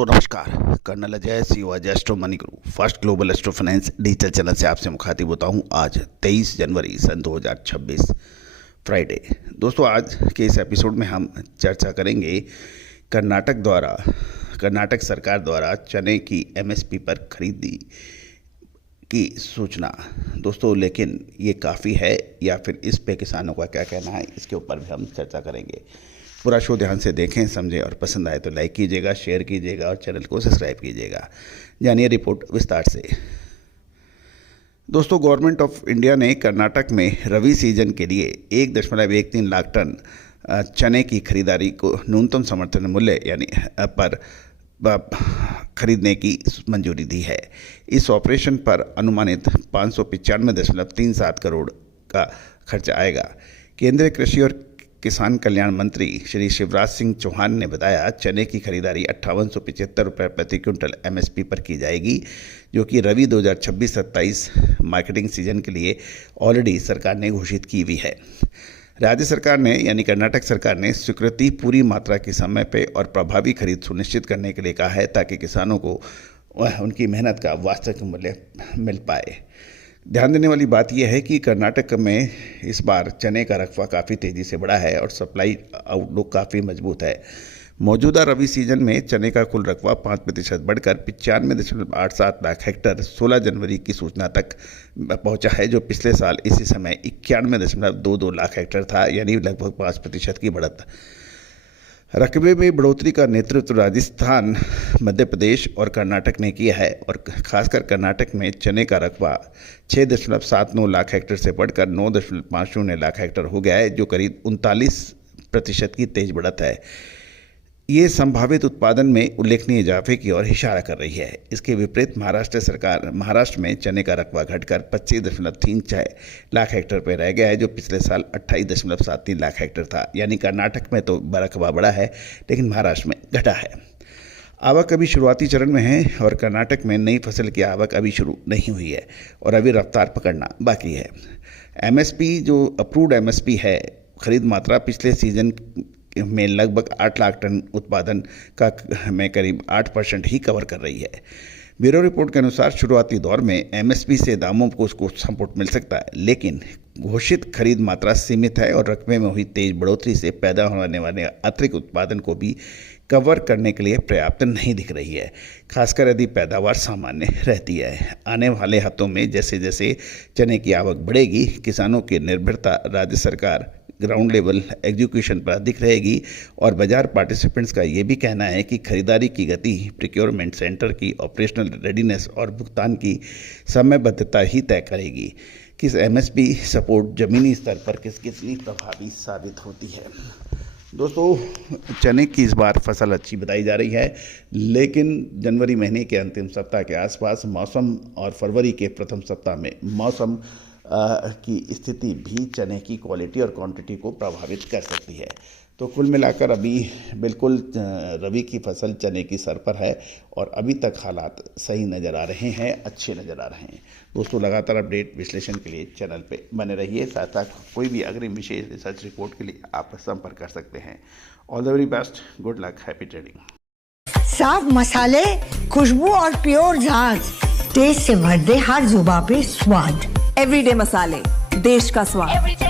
दोस्तों नमस्कार। Colonel Ajay CO astro money guru first global astro finance digital channel से आपसे मुखातिब होता हूं। आज 23 जनवरी सन 2026 फ्राइडे। दोस्तों आज के इस एपिसोड में हम चर्चा करेंगे कर्नाटक सरकार द्वारा चने की एमएसपी पर खरीदी की सूचना। दोस्तों लेकिन ये काफ़ी है या फिर इस पे किसानों का क्या कहना है, इसके ऊपर भी हम चर्चा करेंगे। पूरा शो ध्यान से देखें, समझें और पसंद आए तो लाइक कीजिएगा, शेयर कीजिएगा और चैनल को सब्सक्राइब कीजिएगा। जानिए रिपोर्ट विस्तार से। दोस्तों गवर्नमेंट ऑफ इंडिया ने कर्नाटक में रबी सीजन के लिए 1.13 लाख टन चने की खरीदारी को न्यूनतम समर्थन मूल्य यानी पर खरीदने की मंजूरी दी है। इस ऑपरेशन पर अनुमानित 595.37 करोड़ का खर्च आएगा। केंद्रीय कृषि और किसान कल्याण मंत्री श्री शिवराज सिंह चौहान ने बताया, चने की खरीदारी 5875 रुपये प्रति क्विंटल एमएसपी पर की जाएगी, जो कि रबी 2026-27 मार्केटिंग सीजन के लिए ऑलरेडी सरकार ने घोषित की हुई है। राज्य सरकार ने यानी कर्नाटक सरकार ने स्वीकृति पूरी मात्रा के समय पे और प्रभावी खरीद सुनिश्चित करने के लिए कहा है, ताकि किसानों को उनकी मेहनत का वास्तविक मूल्य मिल पाए। ध्यान देने वाली बात यह है कि कर्नाटक में इस बार चने का रकबा काफ़ी तेज़ी से बढ़ा है और सप्लाई आउटलुक काफ़ी मजबूत है। मौजूदा रबी सीजन में चने का कुल रकबा 5% बढ़कर 95.87 लाख हेक्टर 16 जनवरी की सूचना तक पहुंचा है, जो पिछले साल इसी समय 91.22 लाख हेक्टर था, यानी लगभग 5% की बढ़त। रकबे में बढ़ोतरी का नेतृत्व राजस्थान, मध्य प्रदेश और कर्नाटक ने किया है और खासकर कर्नाटक में चने का रकबा 6.79 लाख हेक्टर से बढ़कर 9.50 लाख हेक्टर हो गया है, जो करीब 39% की तेज बढ़त है। ये संभावित उत्पादन में उल्लेखनीय इजाफे की ओर इशारा कर रही है। इसके विपरीत महाराष्ट्र में चने का रकबा घटकर 25.36 लाख हेक्टर पर रह गया है, जो पिछले साल 28.73 लाख हेक्टर था। यानी कर्नाटक में तो रकबा बढ़ा है, लेकिन महाराष्ट्र में घटा है। आवक अभी शुरुआती चरण में है और कर्नाटक में नई फसल की आवक अभी शुरू नहीं हुई है और अभी रफ्तार पकड़ना बाकी है। एमएसपी जो अप्रूव्ड एमएसपी है, खरीद मात्रा पिछले सीजन में लगभग 8 लाख टन उत्पादन का में करीब 8% ही कवर कर रही है। ब्यूरो रिपोर्ट के अनुसार शुरुआती दौर में एमएसपी से दामों को सपोर्ट मिल सकता है, लेकिन घोषित खरीद मात्रा सीमित है और रकबे में हुई तेज बढ़ोतरी से पैदा होने वाले अतिरिक्त उत्पादन को भी कवर करने के लिए पर्याप्त नहीं दिख रही है, खासकर यदि पैदावार सामान्य रहती है। आने वाले हफ्तों में जैसे जैसे चने की आवक बढ़ेगी, किसानों की निर्भरता राज्य सरकार ग्राउंड लेवल एग्जीक्यूशन पर अधिक रहेगी और बाजार पार्टिसिपेंट्स का ये भी कहना है कि खरीदारी की गति, प्रोक्योरमेंट सेंटर की ऑपरेशनल रेडीनेस और भुगतान की समयबद्धता ही तय करेगी कि एमएसपी सपोर्ट ज़मीनी स्तर पर कितनी प्रभावी साबित होती है। दोस्तों चने की इस बार फसल अच्छी बताई जा रही है, लेकिन जनवरी महीने के अंतिम सप्ताह के आसपास मौसम और फरवरी के प्रथम सप्ताह में मौसम की स्थिति भी चने की क्वालिटी और क्वांटिटी को प्रभावित कर सकती है। तो कुल मिलाकर अभी बिल्कुल रबी की फसल चने की सर पर है और अभी तक हालात सही नज़र आ रहे हैं, अच्छे नज़र आ रहे हैं। दोस्तों लगातार अपडेट विश्लेषण के लिए चैनल पे बने रहिए। साथ साथ कोई भी अग्रिम विशेष रिसर्च रिपोर्ट के लिए आप संपर्क कर सकते हैं। All the very best, good luck, happy trading. साफ मसाले, खुशबू और प्योर झांझ, टेस्ट से भर दे हर जुबां पे स्वाद। एवरीडे मसाले, देश का स्वाद।